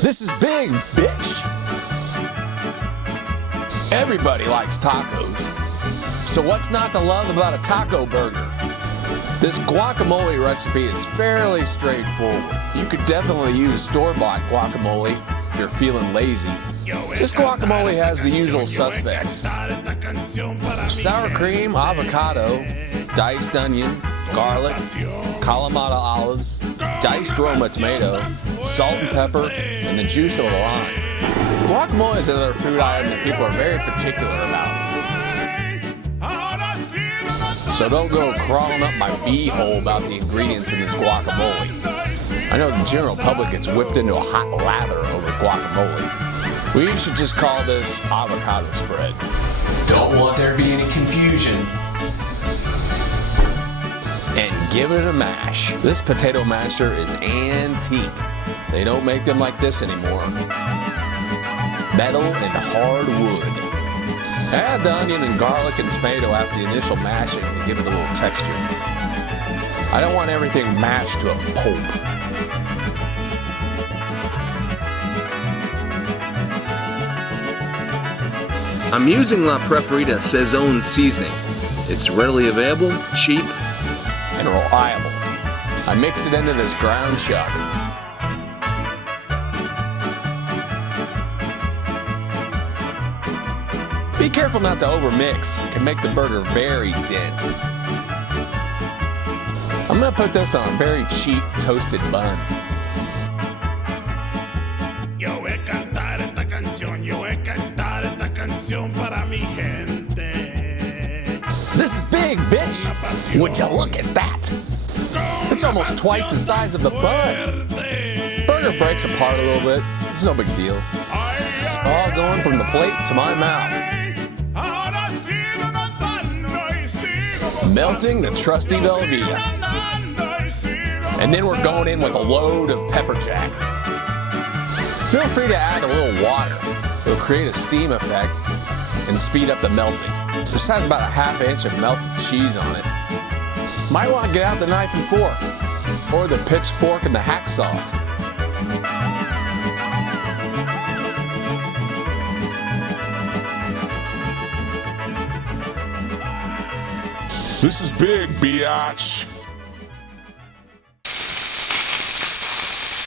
This is big, bitch. Everybody likes tacos. So what's not to love about a taco burger? This guacamole recipe is fairly straightforward. You could definitely use store-bought guacamole if you're feeling lazy. This guacamole has the usual suspects: sour cream, avocado, diced onion, garlic, Kalamata olives, diced Roma tomato, salt and pepper, and the juice of a lime. Guacamole is another food item that people are very particular about. So don't go crawling up my bee-hole about the ingredients in this guacamole. I know the general public gets whipped into a hot lather over guacamole. We should just call this avocado spread. Don't want there to be any confusion. And give it a mash. This potato masher is antique. They don't make them like this anymore. Metal and hard wood. Add the onion and garlic and tomato after the initial mashing to give it a little texture. I don't want everything mashed to a pulp. I'm using La Preferita Sizzle seasoning. It's readily available, cheap, and reliable. I mix it into this ground chuck. Be careful not to overmix. It can make the burger very dense. I'm gonna put this on a very cheap toasted bun. Yo voy a cantar esta canción, yo voy a cantar esta canción para mi gente. This is big, bitch! Would you look at that? It's almost twice the size of the bun. Burger breaks apart a little bit. It's no big deal. All going from the plate to my mouth. Melting the trusty Velveeta. And then we're going in with a load of pepper jack. Feel free to add a little water. It'll create a steam effect and speed up the melting. This has about a ½ inch of melted cheese on it. Might want to get out the knife and fork, or the pitchfork and the hacksaw. This is big, biatch.